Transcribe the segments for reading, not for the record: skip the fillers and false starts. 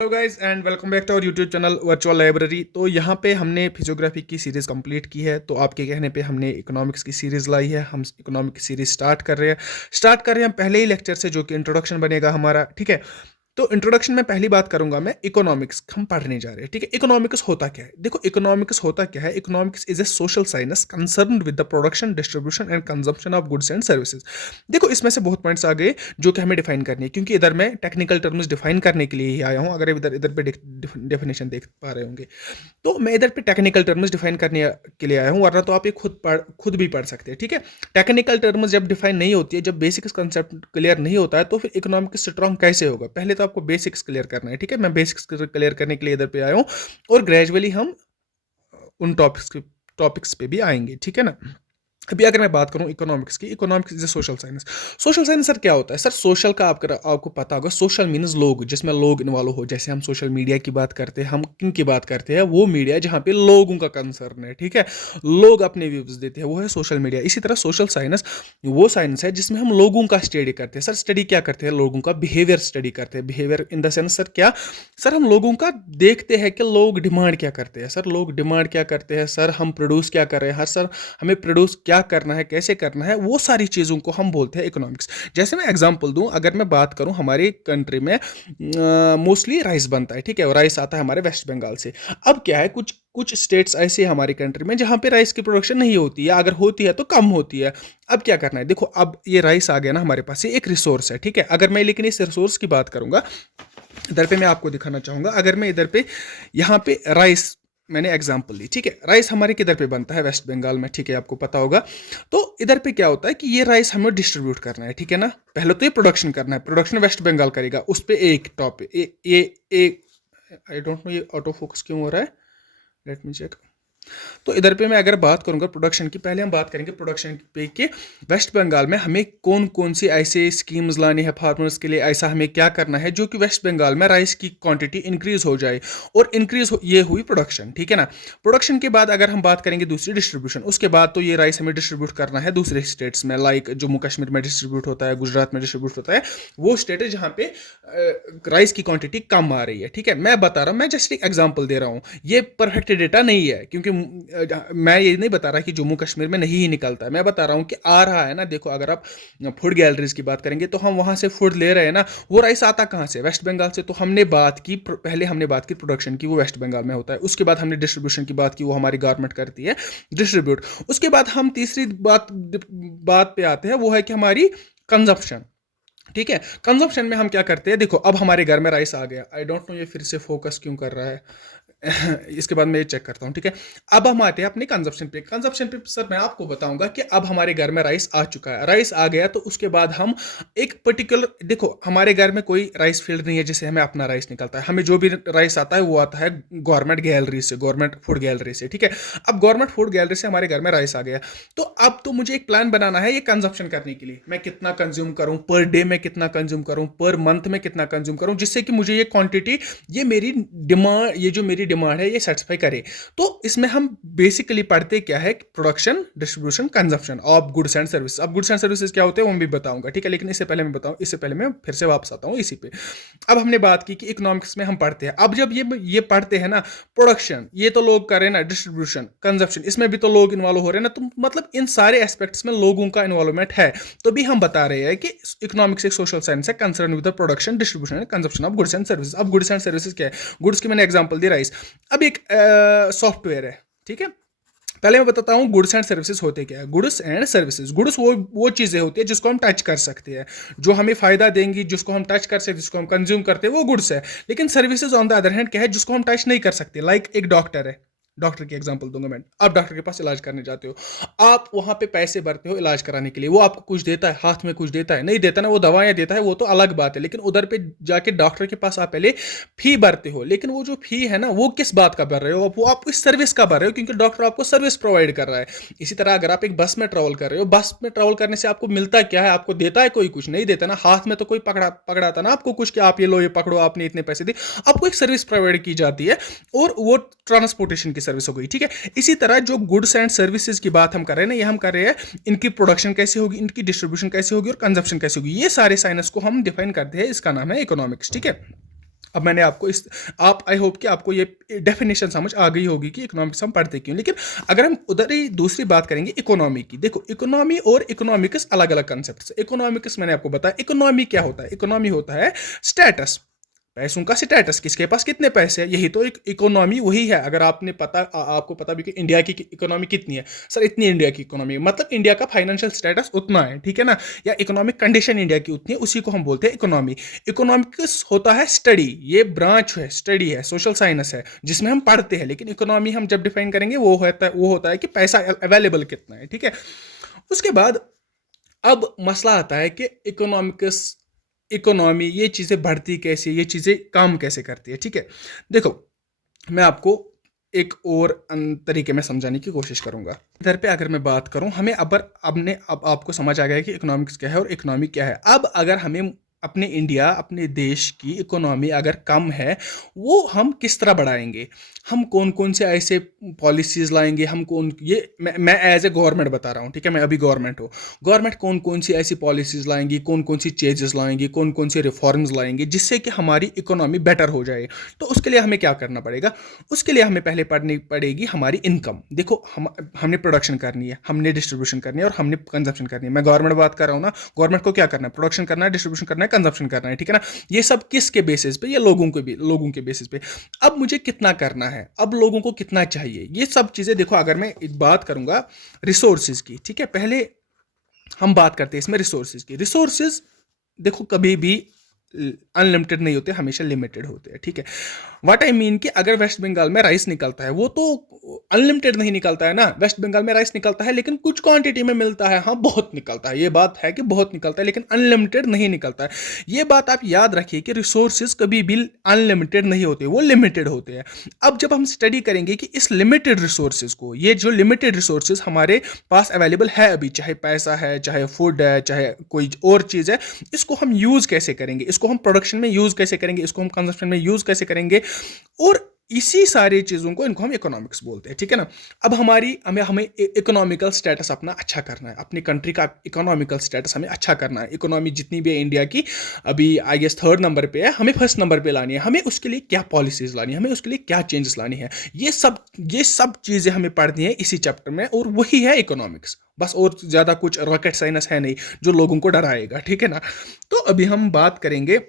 Hello guys and welcome back to our YouTube channel virtual library. तो यहाँ पे हमने फिजियोग्राफी की सीरीज़ कंप्लीट की है। तो आपके कहने पे हमने इकोनॉमिक्स की सीरीज़ लाई है। हम इकोनॉमिक की सीरीज़ स्टार्ट कर रहे हैं हम पहले ही लेक्चर से, जो कि इंट्रोडक्शन बनेगा हमारा। ठीक है, तो इंट्रोडक्शन में पहली बात करूंगा मैं, इकोनॉमिक्स हम पढ़ने जा रहे हैं। ठीक है, इकोनॉमिक्स होता क्या है? देखो, इकोनॉमिक्स होता क्या है? Economics is a social science concerned with the production, distribution and consumption of goods and services. देखो, इसमें से बहुत पॉइंट्स आ गए जो कि हमें डिफाइन करनी है, क्योंकि इधर मैं टेक्निकल टर्म्स डिफाइन करने के लिए ही आया हूँ। अगर इधर इधर पे डेफिनेशन देख पा रहे होंगे, तो मैं इधर पे टेक्निकल टर्म्स डिफाइन करने के लिए आया हूँ, वरना तो आप ये खुद भी पढ़ सकते हैं। ठीक है, टेक्निकल टर्म्स जब डिफाइन नहीं होती है, जब बेसिक्स कंसेप्ट क्लियर नहीं होता है, तो फिर इकोनॉमिक्स स्ट्रॉन्ग कैसे होगा? पहले तो आपको बेसिक्स क्लियर करना है। ठीक है, मैं बेसिक्स क्लियर करने के लिए इधर पे आया हूँ, और ग्रेजुअली हम उन टॉपिक्स पे भी आएंगे। ठीक है ना। अभी अगर मैं बात करूं इकोनॉमिक्स की, economics is a social science. Social science sir क्या होता है? सर सोशल का आपको पता होगा, सोशल मीन्स लोग, जिसमें लोग इन्वॉल्व हो। जैसे हम सोशल मीडिया की बात करते हैं, हम किन की बात करते हैं? वो मीडिया जहाँ पे लोगों का कंसर्न है। ठीक है, लोग अपने व्यूज देते हैं, वो है सोशल मीडिया। इसी तरह सोशल साइंस वो साइंस है जिसमें हम लोगों का स्टडी करते हैं। सर स्टडी क्या करते हैं? लोगों का बिहेवियर स्टडी करते हैं। Behaviour in the sense sir क्या? सर हम लोगों का देखते हैं कि लोग डिमांड क्या करते हैं। सर लोग डिमांड क्या करते हैं? सर हम प्रोड्यूस क्या कर रहे हैं? हर सर हमें प्रोड्यूस क्या करना है, कैसे करना है, वो सारी चीज़ों को हम बोलते हैं इकोनॉमिक्स। जैसे मैं एग्जांपल दूं, अगर मैं बात करूं, हमारी कंट्री में मोस्टली राइस बनता है। ठीक है, और राइस आता है हमारे वेस्ट बंगाल से। अब क्या है, कुछ कुछ स्टेट्स ऐसे हैं हमारी कंट्री में जहां पे राइस की प्रोडक्शन नहीं होती है, अगर होती है तो कम होती है। अब क्या करना है? देखो, अब ये राइस आ गया ना हमारे पास, ये एक रिसोर्स है। ठीक है, अगर मैं लेकिन इस रिसोर्स की बात करूंगा, इधर पे मैं आपको दिखाना चाहूंगा। अगर मैं इधर पे यहाँ पे राइस, मैंने एग्जांपल ली। ठीक है, राइस हमारे किधर पे बनता है? वेस्ट बंगाल में। ठीक है, आपको पता होगा। तो इधर पे क्या होता है कि ये राइस हमें डिस्ट्रीब्यूट करना है। ठीक है ना, पहले तो ये प्रोडक्शन करना है, प्रोडक्शन वेस्ट बंगाल करेगा। उस पर एक टॉपिक, ये आई डोंट नो ये ऑटो फोकस क्यों हो रहा है, लेट मी चेक। तो इधर पे मैं अगर बात करूंगा प्रोडक्शन की, पहले हम बात करेंगे प्रोडक्शन पे कि वेस्ट बंगाल में हमें कौन कौन सी ऐसे स्कीम्स लानी है फार्मर्स के लिए, ऐसा हमें क्या करना है जो कि वेस्ट बंगाल में राइस की क्वांटिटी इंक्रीज हो जाए। और ये हुई प्रोडक्शन। ठीक है ना। प्रोडक्शन के बाद अगर हम बात करेंगे दूसरी डिस्ट्रीब्यूशन, उसके बाद तो ये राइस हमें डिस्ट्रीब्यूट करना है दूसरे स्टेट्स में, लाइक जम्मू कश्मीर में डिस्ट्रीब्यूट होता है, गुजरात में डिस्ट्रीब्यूट होता है। वो स्टेट है जहाँ पे राइस की क्वांटिटी कम आ रही है। ठीक है, मैं बता रहा हूँ, मैं जस्ट एक एग्जाम्पल दे रहा हूँ, ये परफेक्ट डेटा नहीं है, क्योंकि मैं ये नहीं बता रहा कि जम्मू कश्मीर में नहीं ही निकलता है। मैं बता रहा हूँ कि आ रहा है ना। देखो, अगर आप फूड गैलरीज की बात करेंगे, तो हम वहाँ से फूड ले रहे हैं ना, वो राइस आता कहाँ से? वेस्ट बंगाल से। तो हमने बात की, पहले हमने बात की प्रोडक्शन की, वो वेस्ट बंगाल में होता है। उसके बाद हमने डिस्ट्रीब्यूशन की बात की, वो हमारी गवर्नमेंट करती है डिस्ट्रीब्यूट। उसके बाद हम तीसरी बात पे आते हैं, वो है कि हमारी कंजप्शन। ठीक है, कंजप्शन में हम क्या करते हैं? देखो, अब हमारे घर में राइस आ गया। आई डोंट नो ये फिर से फोकस क्यों कर रहा है। इसके बाद मैं ये चेक करता हूँ। ठीक है, अब हम आते हैं अपने कंजप्शन पे। कंजप्शन पे सर मैं आपको बताऊंगा कि अब हमारे घर में राइस आ चुका है, राइस आ गया, तो उसके बाद हम एक पर्टिकुलर, देखो हमारे घर में कोई राइस फील्ड नहीं है जिसे हमें अपना राइस निकलता है। हमें जो भी राइस आता है वो आता है गवर्नमेंट गैलरी से, गवर्नमेंट फूड गैलरी से। ठीक है, अब गवर्नमेंट फूड गैलरी से हमारे घर में राइस आ गया, तो अब तो मुझे एक प्लान बनाना है ये कंजप्शन करने के लिए। मैं कितना कंज्यूम करूं पर डे में, कितना कंज्यूम करूं पर मंथ में, कितना कंज्यूम करूं, जिससे कि मुझे ये क्वांटिटी, ये मेरी डिमांड, ये जो मेरी डिमांड है ये सेटिस्फाई करे। तो इसमें हम बेसिकली पढ़ते क्या है? Production, distribution, consumption of goods and service. अब गुड्स एंड सर्विसेज क्या होते हैं वो मैं भी बताऊंगा। ठीक है, लेकिन इससे पहले मैं फिर से वापस आता हूँ इसी पे। अब हमने बात की कि इकोनॉमिक्स में हम पढ़ते हैं, अब जब ये पढ़ते हैं ना, प्रोडक्शन ये तो लोग कर रहे हैं ना, डिस्ट्रीब्यूशन, कंजप्शन इसमें भी तो लोग इन्वॉल्व हो रहे हैं ना, तो मतलब इन सारे एस्पेक्ट्स में लोगों का इन्वॉल्वमेंट है। तो भी हम बता रहे हैं कि इकोनॉमिक्स एक सोशल साइंस है concern with the production, distribution and consumption of goods and services. अब गुड्स एंड सर्विसेज क्या है? गुड्स की मैंने एग्जांपल दी राइस। अब एक सॉफ्टवेयर है। ठीक है, पहले मैं बताता हूँ गुड्स एंड सर्विसेज होते क्या है। गुड्स एंड सर्विसेज, गुड्स वो चीजें होती है जिसको हम टच कर सकते हैं, जो हमें फायदा देंगी, जिसको हम टच कर सकते हैं, जिसको हम कंज्यूम करते हैं, वो गुड्स है। लेकिन services on the other hand क्या है? जिसको हम टच नहीं कर सकते। लाइक एक डॉक्टर है, डॉक्टर की एग्जांपल दूंगा मैं। आप डॉक्टर के पास इलाज करने जाते हो, आप वहां पे पैसे भरते हो इलाज कराने के लिए, वो आपको कुछ देता है, हाथ में कुछ देता है, नहीं देता ना, वो दवाएं देता है, वो तो अलग बात है। लेकिन उधर पे जाके डॉक्टर के पास आप पहले फी भरते हो, लेकिन वो जो फी है ना, वो किस बात का भर रहे हो? वो आप इस सर्विस का भर रहे हो, क्योंकि डॉक्टर आपको सर्विस प्रोवाइड कर रहा है। इसी तरह अगर आप एक बस में ट्रेवल कर रहे हो, बस में ट्रेवल करने से आपको मिलता क्या है? आपको देता है कोई? कुछ नहीं देता ना। हाथ में तो कोई पकड़ाता ना आपको कुछ कि आप ये लो, ये पकड़ो, आपने इतने पैसे दिए। आपको एक सर्विस प्रोवाइड की जाती है, और वो ट्रांसपोर्टेशन की सर्विस हो गई। ठीक है, इसी तरह जो गुड्स एंड सर्विसेज की बात हम कर रहे हैं ना, ये हम कर रहे हैं इनकी प्रोडक्शन कैसे होगी, इनकी डिस्ट्रीब्यूशन कैसे होगी, और कंजप्शन कैसे होगी, ये सारे साइंस को हम डिफाइन करते हैं। इसका नाम है इकोनॉमिक्स। ठीक है, अब मैंने आपको इस आप आई होप कि आपको ये डेफिनेशन समझ आ गई होगी कि इकोनॉमिक्स हम पढ़ते क्यों। लेकिन अगर हम उधर ही दूसरी बात करेंगे इकोनॉमी की, देखो इकोनॉमी और इकोनॉमिक्स अलग अलग कंसेप्ट है। इकोनॉमिक्स मैंने आपको बताया, इकोनॉमी क्या होता है? इकोनॉमी होता है स्टेटस, पैसों का स्टेटस, किसके पास कितने पैसे हैं, यही तो एक इकोनॉमी वही है। अगर आपने आपको पता भी कि इंडिया की इकोनॉमी कितनी है, सर इतनी इंडिया की इकोनॉमी, मतलब इंडिया का फाइनेंशियल स्टेटस उतना है, ठीक है ना, या इकोनॉमिक कंडीशन इंडिया की उतनी है, उसी को हम बोलते हैं इकोनॉमी। इकोनॉमिक्स होता है स्टडी, ये ब्रांच है, स्टडी है, सोशल साइंस है, जिसमें हम पढ़ते हैं। लेकिन इकोनॉमी हम जब डिफाइन करेंगे वो होता है कि पैसा अवेलेबल कितना है, ठीक है। उसके बाद अब मसला आता है कि इकोनॉमी ये चीज़ें बढ़ती कैसे, ये चीज़ें काम कैसे करती है, ठीक है। देखो मैं आपको एक और तरीके में समझाने की कोशिश करूंगा। इधर पे अगर मैं बात करूं, हमें अब आपको समझ आ गया कि इकोनॉमिक्स क्या है और इकोनॉमी क्या है। अब अगर हमें अपने देश की इकोनॉमी अगर कम है, वो हम किस तरह बढ़ाएंगे, हम कौन कौन से ऐसे पॉलिसीज लाएंगे, हम कौन ये मैं एज ए गवर्नमेंट बता रहा हूँ, ठीक है, मैं अभी गवर्नमेंट हूँ। गवर्नमेंट कौन कौन सी ऐसी पॉलिसीज लाएंगी, कौन कौन सी चेंजेस लाएंगी, कौन कौन से रिफॉर्म्स लाएंगे जिससे कि हमारी इकोनॉमी बेटर हो जाए। तो उसके लिए हमें क्या करना पड़ेगा? उसके लिए हमें पहले पढ़नी पड़ेगी हमारी इनकम। देखो हमने प्रोडक्शन करनी है, हमने डिस्ट्रीब्यूशन करनी है और हमने कंजप्शन करनी है। मैं गवर्नमेंट बात कर रहा हूँ ना, गवर्नमेंट को क्या करना है? प्रोडक्शन करना है, डिस्ट्रीब्यूशन करना है, कंजप्शन करना है, ठीक है ना। ये सब किसके बेसिस पे? ये लोगों के बेसिस पे। अब मुझे कितना करना है, अब लोगों को कितना चाहिए, ये सब चीजें देखो। अगर मैं बात करूंगा रिसोर्सेज की, ठीक है, पहले हम बात करते हैं इसमें रिसोर्सेज की। रिसोर्सेज देखो कभी भी अनलिमिटेड नहीं होते, हमेशा लिमिटेड होते हैं, ठीक है। व्हाट आई मीन कि अगर वेस्ट बंगाल में राइस निकलता है, वो तो अनलिमिटेड नहीं निकलता है ना। वेस्ट बंगाल में राइस निकलता है लेकिन कुछ क्वांटिटी में मिलता है, हाँ बहुत निकलता है, ये बात है कि बहुत निकलता है, लेकिन अनलिमिटेड नहीं निकलता है। ये बात आप याद रखिए कि रिसोर्सेज कभी भी अनलिमिटेड नहीं होते, वो लिमिटेड होते हैं। अब जब हम स्टडी करेंगे कि इस लिमिटेड रिसोर्सेज को, ये जो लिमिटेड रिसोर्सेज हमारे पास अवेलेबल है अभी, चाहे पैसा है, चाहे फूड है, चाहे कोई और चीज़ है, इसको हम यूज़ कैसे करेंगे, इसको हम प्रोडक्शन में यूज़ कैसे करेंगे, इसको हम कंजप्शन में यूज़ कैसे करेंगे, और इसी सारी चीजों को, इनको हम इकोनॉमिक्स बोलते हैं, ठीक है ना। अब हमें इकोनॉमिकल स्टेटस अपना अच्छा करना है, अपनी कंट्री का इकोनॉमिकल स्टेटस हमें अच्छा करना है। इकोनॉमी जितनी भी है इंडिया की, अभी आई गेस 3rd नंबर पे है, हमें 1st नंबर पे लानी है। हमें उसके लिए क्या पॉलिसीज लानी है, हमें उसके लिए क्या चेंजेस लानी है, ये सब चीजें हमें पढ़नी है इसी चैप्टर में, और वही है इकोनॉमिक्स। बस और ज्यादा कुछ रॉकेट साइंस है नहीं जो लोगों को डराएगा, ठीक है ना। तो अभी हम बात करेंगे,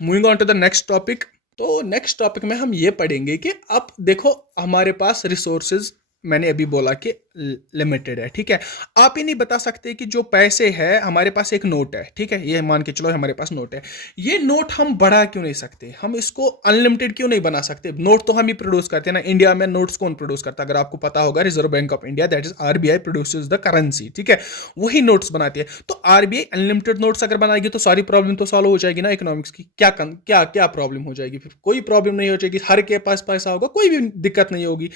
moving on to the next topic. तो नेक्स्ट टॉपिक में हम ये पढ़ेंगे कि अब देखो हमारे पास रिसोर्सेज, मैंने अभी बोला कि लिमिटेड है, ठीक है। आप ही नहीं बता सकते कि जो पैसे है, हमारे पास एक नोट है, ठीक है, ये मान के चलो हमारे पास नोट है, ये नोट हम बढ़ा क्यों नहीं सकते, हम इसको अनलिमिटेड क्यों नहीं बना सकते? नोट तो हम ही प्रोड्यूस करते हैं ना। इंडिया में नोट्स कौन प्रोड्यूस करता है? अगर आपको पता होगा, reserve bank of India, that is RBI, produces the currency, ठीक है, वही नोट्स बनाती है। तो आरबीआई अनलिमिटेड नोट्स अगर बनाएगी तो सारी प्रॉब्लम तो सॉल्व हो जाएगी ना इकोनॉमिक्स की। क्या प्रॉब्लम हो जाएगी? फिर कोई प्रॉब्लम नहीं हो जाएगी, हर के पास पैसा होगा, कोई भी दिक्कत नहीं होगी।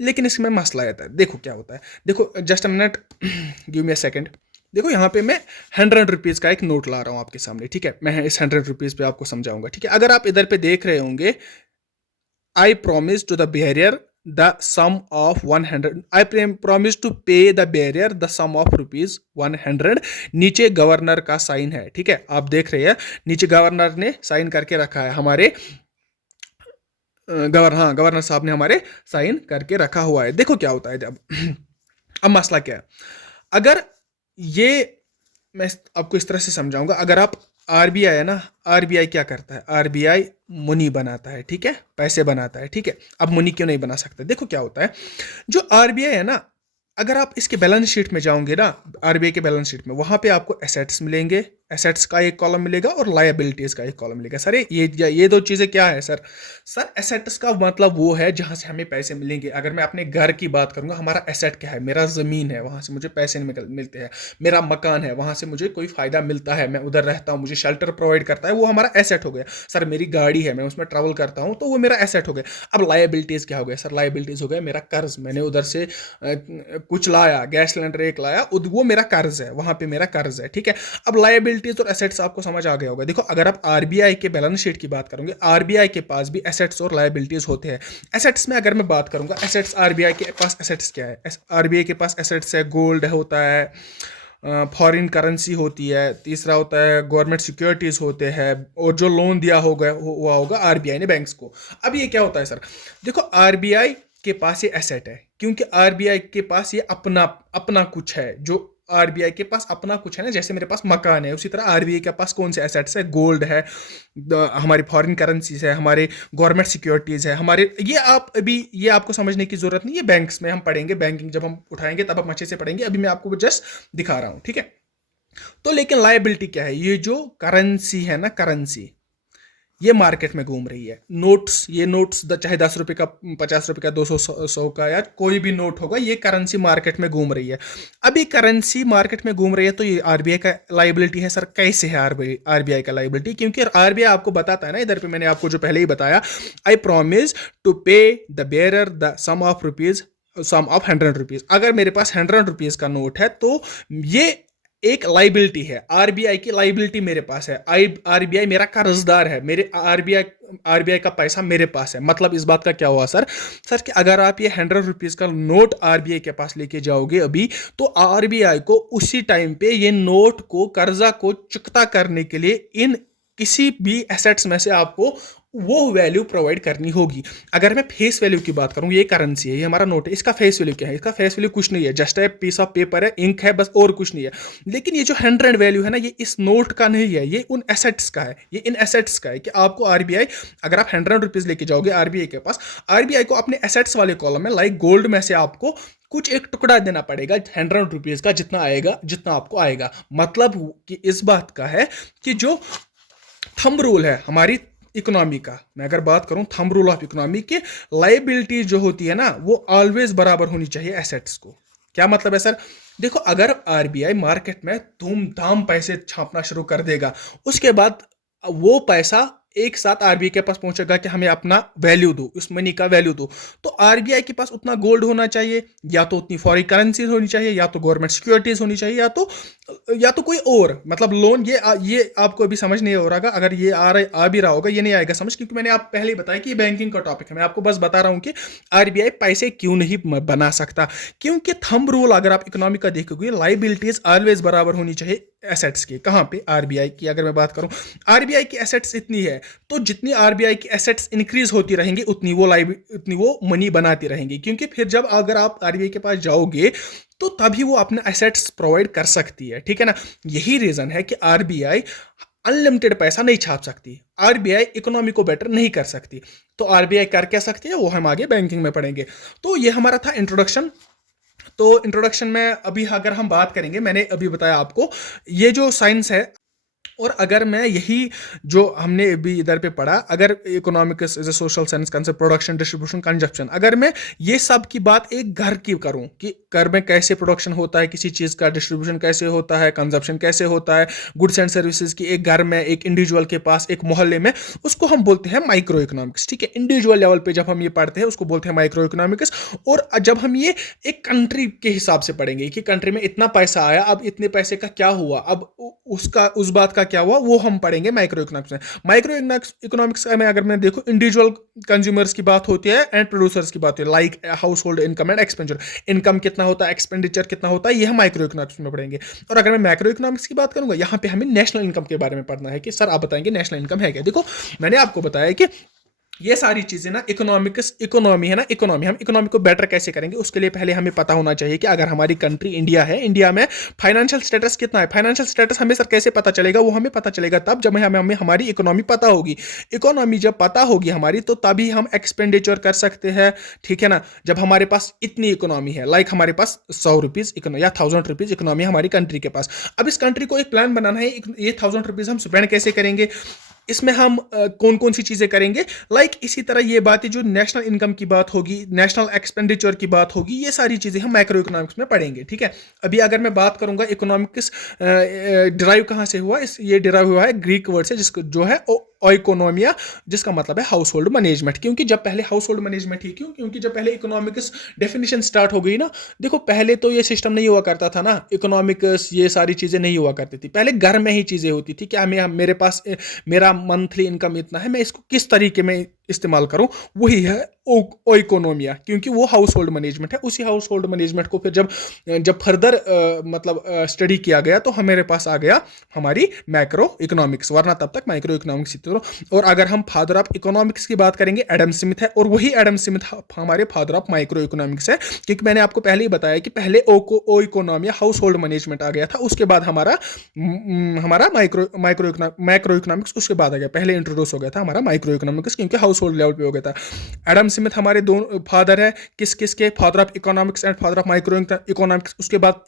लेकिन इसमें मसला आता है, देखो क्या होता है, देखो just a minute, give me a second. देखो यहाँ पे मैं 100 रुपीज़ का एक नोट ला रहा हूँ आपके सामने, ठीक है, मैं इस 100 रुपीज़ पे आपको समझाऊंगा, ठीक है। अगर आप इधर पे देख रहे होंगे, I promise to the bearer the sum of 100, I promise to pay the bearer the sum of ₹100, नीचे गवर्नर का साइन है, ठीक है, आप देख रहे हैं नीचे गवर्नर ने साइन करके रखा है, हमारे गवर्नर साहब ने हमारे साइन करके रखा हुआ है। देखो क्या होता है जब अब मसला क्या है, अगर ये मैं आपको इस तरह से समझाऊंगा। अगर आप आरबीआई है ना, आरबीआई क्या करता है? आरबीआई मनी बनाता है, ठीक है, पैसे बनाता है, ठीक है। अब मनी क्यों नहीं बना सकता? देखो क्या होता है, जो आरबीआई है ना, अगर आप इसके बैलेंस शीट में जाओगे ना, आरबीआई के बैलेंस शीट में, वहां पे आपको एसेट्स मिलेंगे, एसेट्स का एक कॉलम मिलेगा और लायबिलिटीज का एक कॉलम मिलेगा। सर ये दो चीजें क्या है सर? सर एसेट्स का मतलब वो है जहां से हमें पैसे मिलेंगे। अगर मैं अपने घर की बात करूंगा, हमारा एसेट क्या है? मेरा जमीन है, वहां से मुझे पैसे मिलते हैं। मेरा मकान है, वहां से मुझे कोई फायदा मिलता है, मैं उधर रहता हूँ, मुझे शेल्टर प्रोवाइड करता है, वो हमारा एसेट हो गया। सर मेरी गाड़ी है, मैं उसमें ट्रैवल करता हूँ, तो वो मेरा एसेट हो गया। अब लायबिलिटीज क्या हो गया? सर लायबिलिटीज हो गया मेरा कर्ज, मैंने उधर से कुछ लाया, गैस सिलेंडर एक लाया, वो मेरा कर्ज है, वहां पे मेरा कर्ज है, ठीक है। अब लायबिलिटीज और एसेट्स आपको समझ आ गया होगा। देखो अगर आप आरबीआई के बैलेंस शीट की बात करोगे, आरबीआई के पास भी एसेट्स और लायबिलिटीज होते हैं। एसेट्स में अगर मैं बात करूंगा, एसेट्स, आरबीआई के पास एसेट्स क्या है? आरबीआई के पास एसेट्स है, गोल्ड होता है, फॉरेन करेंसी होती है, तीसरा होता है गवर्नमेंट सिक्योरिटीज होते हैं, और जो लोन दिया होगा हुआ होगा आरबीआई ने बैंक्स को। अब ये क्या होता है सर, देखो आरबीआई के पास ये एसेट है, क्योंकि आरबीआई के पास ये अपना अपना कुछ है, जो आरबीआई के पास अपना कुछ है ना, जैसे मेरे पास मकान है, उसी तरह आरबीआई के पास कौन से एसेट्स है, गोल्ड है, हमारी फॉरेन करेंसीज है, हमारे गवर्नमेंट सिक्योरिटीज है, हमारे ये आप अभी ये आपको समझने की जरूरत नहीं है, बैंक्स में हम पढ़ेंगे, बैंकिंग जब हम उठाएंगे तब हम अच्छे से पढ़ेंगे, अभी मैं आपको जस्ट दिखा रहा हूं, ठीक है। तो लेकिन लायबिलिटी क्या है, ये जो करेंसी है ना, करेंसी ये मार्केट में घूम रही है, नोट्स, ये नोट्स चाहे 10 रुपए का, 50 रुपए का, 200 100 का, या कोई भी नोट होगा, ये करेंसी मार्केट में घूम रही है। अभी करेंसी मार्केट में घूम रही है, तो ये आरबीआई का लाइबिलिटी है सर। कैसे है आरबीआई का लाइबिलिटी, क्योंकि आरबीआई आपको बताता है ना, इधर पे मैंने आपको जो पहले ही बताया, I promise to pay the bearer the sum of rupees, sum of 100 rupees. अगर मेरे पास 100 रुपीज का नोट है, तो ये एक लाइबिलिटी है, आरबीआई की लाइबिलिटी मेरे पास है, आरबीआई मेरा कर्जदार है, मेरे आरबीआई का पैसा मेरे पास है। मतलब इस बात का क्या हुआ सर, कि अगर आप ये 100 रुपीज का नोट आरबीआई के पास लेके जाओगे अभी, तो आरबीआई को उसी टाइम पे ये नोट को, कर्जा को चुकता करने के लिए इन किसी भी एसेट्स में से आपको वो वैल्यू प्रोवाइड करनी होगी। अगर मैं फेस वैल्यू की बात करूं, ये करेंसी है, ये हमारा नोट है, इसका फेस वैल्यू क्या है, इसका फेस वैल्यू कुछ नहीं है, just a piece of paper है, इंक है, बस, और कुछ नहीं है। लेकिन ये जो 100 वैल्यू है ना, ये इस नोट का नहीं है, ये उन एसेट्स का है, ये इन एसेट्स का है, कि आपको आरबीआई, अगर आप 100 रुपीज लेके जाओगे आरबीआई के पास, आरबीआई को अपने एसेट्स वाले कॉलम में, लाइक गोल्ड में से आपको कुछ एक टुकड़ा देना पड़ेगा 100 रुपीज का, जितना आएगा, जितना आपको आएगा। मतलब कि इस बात का है कि जो थंब रूल है हमारी इकोनॉमी का, मैं अगर बात करूं थंब रूल ऑफ इकोनॉमी के, लाइबिलिटी जो होती है ना, वो ऑलवेज बराबर होनी चाहिए एसेट्स को। क्या मतलब है सर, देखो अगर आरबीआई मार्केट में धूमधाम पैसे छापना शुरू कर देगा, उसके बाद वो पैसा एक साथ आरबीआई के पास पहुंचेगा कि हमें अपना वैल्यू दो, उस मनी का वैल्यू दो, तो आरबीआई के पास उतना गोल्ड होना चाहिए, या तो उतनी फॉरेन करेंसी होनी चाहिए, या तो गवर्नमेंट सिक्योरिटीज होनी चाहिए, या तो कोई और, मतलब लोन। ये आपको अभी समझ नहीं हो रहा, अगर ये आ भी रहा होगा, ये नहीं आएगा समझ, क्योंकि मैंने आप पहले ही बताया कि ये बैंकिंग का टॉपिक है। मैं आपको बस बता रहा हूं कि आरबीआई पैसे क्यों नहीं बना सकता, क्योंकि थंब रूल अगर आप इकोनॉमी का देखोगे, लाइबिलिटीज ऑलवेज बराबर होनी चाहिए एसेट्स के। कहां पे, आरबीआई की अगर मैं बात करूं, आरबीआई की एसेट्स इतनी है, तो जितनी आरबीआई की एसेट्स इंक्रीज होती रहेंगी, उतनी वो मनी बनाती रहेंगी, क्योंकि फिर जब अगर आप आरबीआई के पास जाओगे, तो तभी वो अपने एसेट्स प्रोवाइड कर सकती है, ठीक है ना। यही रीजन है कि आरबीआई अनलिमिटेड पैसा नहीं छाप सकती, आरबीआई इकोनॉमी को बेटर नहीं कर सकती। तो आरबीआई कर क्या सकती है, वो हम आगे बैंकिंग में पढ़ेंगे। तो ये हमारा था इंट्रोडक्शन। तो इंट्रोडक्शन में अभी अगर हम बात करेंगे, मैंने अभी बताया आपको ये जो साइंस है, और अगर मैं यही जो हमने अभी इधर पे पढ़ा, अगर economics is a social science concept, production, distribution, consumption, अगर मैं ये सब की बात एक घर की करूं कि घर में कैसे प्रोडक्शन होता है किसी चीज़ का, डिस्ट्रीब्यूशन कैसे होता है, कंजप्शन कैसे होता है, गुड्स एंड सर्विसेज की एक घर में, एक इंडिविजुअल के पास, एक मोहल्ले में, उसको हम बोलते हैं माइक्रो इकोनॉमिक्स, ठीक है। इंडिविजुअल लेवल पे जब हम ये पढ़ते हैं उसको बोलते हैं माइक्रो इकोनॉमिक्स। और जब हम ये एक कंट्री के हिसाब से पढ़ेंगे कि कंट्री में इतना पैसा आया, अब इतने पैसे का क्या हुआ, अब उसका उस बात का क्या हुआ, वो हम पढ़ेंगे माइक्रो इकोनॉमिक्स में। माइक्रो इकोनॉमिक्स में अगर मैं देखूं, इंडिविजुअल कंज्यूमर्स की बात होती है एंड प्रोड्यूसर्स की बात होती है, like house hold income and expenditure, income कितना होता है, एक्सपेंडिचर कितना होता है, ये हम माइक्रो इकोनॉमिक्स में पढ़ेंगे। और अगर मैं मैक्रो इकोनॉमिक्स की बात करूंगा, यहाँ पे हमें नेशनल इनकम के बारे में पढ़ना है कि सर आप बताएंगे नेशनल इनकम है क्या। देखो मैंने आपको बताया कि ये सारी चीजें ना, इकोनॉमी है ना, इकोनॉमी, हम इकोनॉमी को बेटर कैसे करेंगे, उसके लिए पहले हमें पता होना चाहिए कि अगर हमारी कंट्री इंडिया है, इंडिया में फाइनेंशियल स्टेटस कितना है। फाइनेंशियल स्टेटस हमें सर कैसे पता चलेगा, वो हमें पता चलेगा तब जब हमें हमारी इकोनॉमी पता होगी। इकोनॉमी जब पता होगी हमारी, तो तभी हम एक्सपेंडिचर कर सकते हैं, ठीक है ना। जब हमारे पास इतनी इकोनॉमी है, लाइक हमारे पास 100 रुपीज या 1000 रुपीज इकोनॉमी हमारी कंट्री के पास, अब इस कंट्री को एक प्लान बनाना है, ये 1000 रुपीज हम स्पेंड कैसे करेंगे, इसमें हम कौन कौन सी चीजें करेंगे, लाइक इसी तरह ये बातें जो नेशनल इनकम की बात होगी, नेशनल एक्सपेंडिचर की बात होगी, ये सारी चीजें हम मैक्रो इकोनॉमिक्स में पढ़ेंगे, ठीक है। अभी अगर मैं बात करूंगा इकोनॉमिक्स डिराइव कहां से हुआ, ये डिराइव हुआ है ग्रीक वर्ड से, जिसको जो है ओइकोनोमिया, जिसका मतलब है हाउस होल्ड मैनेजमेंट। क्योंकि जब पहले हाउस होल्ड मैनेजमेंट ही, क्योंकि जब पहले इकोनॉमिक्स डेफिनेशन स्टार्ट हो गई ना, देखो पहले तो ये सिस्टम नहीं हुआ करता था ना, इकोनॉमिक्स ये सारी चीजें नहीं हुआ करती थी, पहले घर में ही चीजें होती थी। क्या मेरे पास मेरा मंथली इनकम इतना है, मैं इसको किस तरीके में इस्तेमाल करूं, वही है इकोनोमिया, क्योंकि वो हाउस होल्ड मैनेजमेंट है। उसी हाउस होल्ड मैनेजमेंट को फिर जब फर्दर मतलब स्टडी किया गया तो हमारे पास आ गया हमारी मैक्रो इकोनॉमिक्स, वरना तब तक माइक्रो इकोनॉमिक्स ही तो। और अगर हम फादर ऑफ इकोनॉमिक्स की बात करेंगे, एडम स्मिथ है, और वही एडम स्मिथ हमारे फादर ऑफ माइक्रो इकोनॉमिक्स है, क्योंकि मैंने आपको पहले ही बताया कि पहले ओ इकोनॉमिया हाउस होल्ड मैनेजमेंट आ गया था, उसके बाद हमारा मैक्रो इकोनॉमिक्स उसके बाद आ गया। पहले इंट्रोड्यूस हो गया था हमारा माइक्रो इकोनॉमिक्स, क्योंकि हाउस होल्ड लेवल पे हो गया था। एडम स्मिथ हमारे दो फादर है, किस के father of economics and father of micro economics. उसके बाद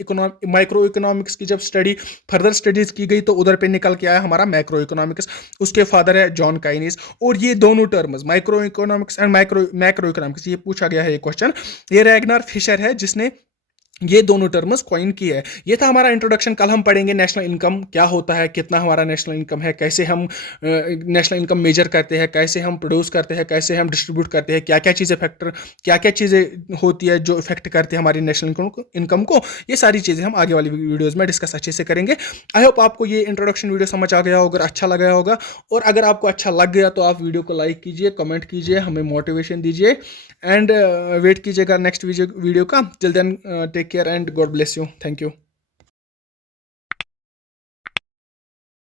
माइक्रो इकोनॉमिक्स की जब स्टडी फर्दर स्टडीज की गई तो उधर पे निकल के आया हमारा मैक्रो इकोनॉमिक्स। उसके फादर है जॉन काइनिस। और ये दोनों terms micro economics and macro economics, ये पूछा गया है ये क्वेश्चन, ये रैगनार फिशर है जिसने ये दोनों टर्म्स कॉइन की है। ये था हमारा इंट्रोडक्शन। कल हम पढ़ेंगे नेशनल इनकम क्या होता है, कितना हमारा नेशनल इनकम है, कैसे हम नेशनल इनकम मेजर करते हैं, कैसे हम प्रोड्यूस करते हैं, कैसे हम डिस्ट्रीब्यूट करते हैं, क्या क्या चीज़ें फैक्टर, क्या क्या चीज़ें होती है जो इफेक्ट करती है हमारी नेशनल इनकम को। ये सारी चीज़ें हम आगे वाली वीडियोज़ में डिस्कस अच्छे से करेंगे। आई होप आपको ये इंट्रोडक्शन वीडियो समझ आ गया होगा, अच्छा लगा होगा। और अगर आपको अच्छा लग गया तो आप वीडियो को लाइक कीजिए, कमेंट कीजिए, हमें मोटिवेशन दीजिए, एंड वेट कीजिएगा नेक्स्ट वीडियो का। Till then take care and God bless you. Thank you.